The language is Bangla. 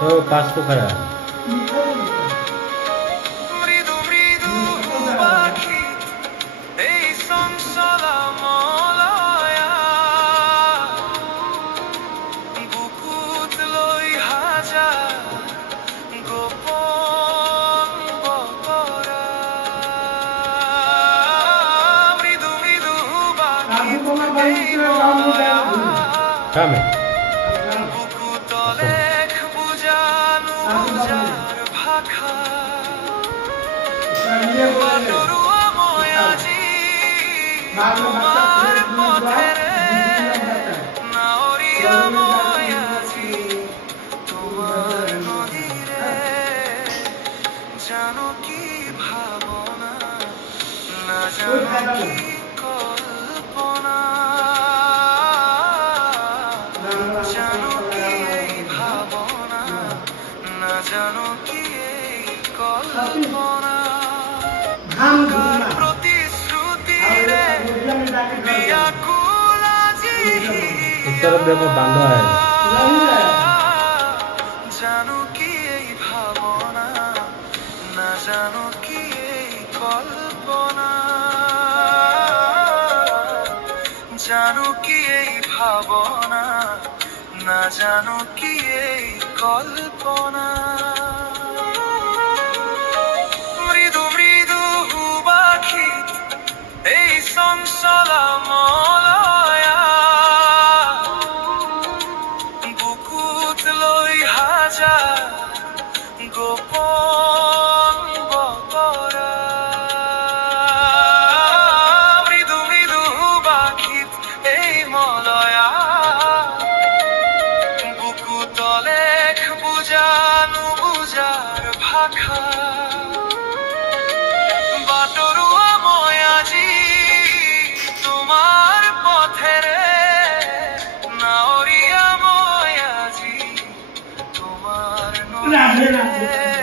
তো 500 খায়া মৃদু মৃদু পাখি এই সংসলা মলয়া বুকুত লই হাজার গোপন বকরা মৃদু মৃদু পাখি এই মলয়া কামে বুকুতলে বুজানো বুজার ভাখা বাটরুয়া ময়াজি তোমার পথে রে নাওরিয়া ময়াজি তোমার নদী রে জানো কি ভাবনা না জানো কি কল্পনা জানো কি এই ভাবনা না জানো কি এই কল্পনা কার প্রতিশ্রুতি রে বিয়াকুল আজি ইসরব দেখো বান্ধ হয় জানো কি এই ভাবনা না জানো কি এই কল্পনা জানো কি এই ভাবনা না জানো কি এই কল্পনা মৃদু মৃদু পাখি এই সংসলা মলয়া বুকুত লই হাজার গোপন বকরা মৃদু মৃদু পাখি এই মলয়া বুকুতলে বুজানো বুজার ভাখা বাটরুয়া ময়াজি তোমার পথে রে নাওরিয়া ময়াজি তোমার নদী রে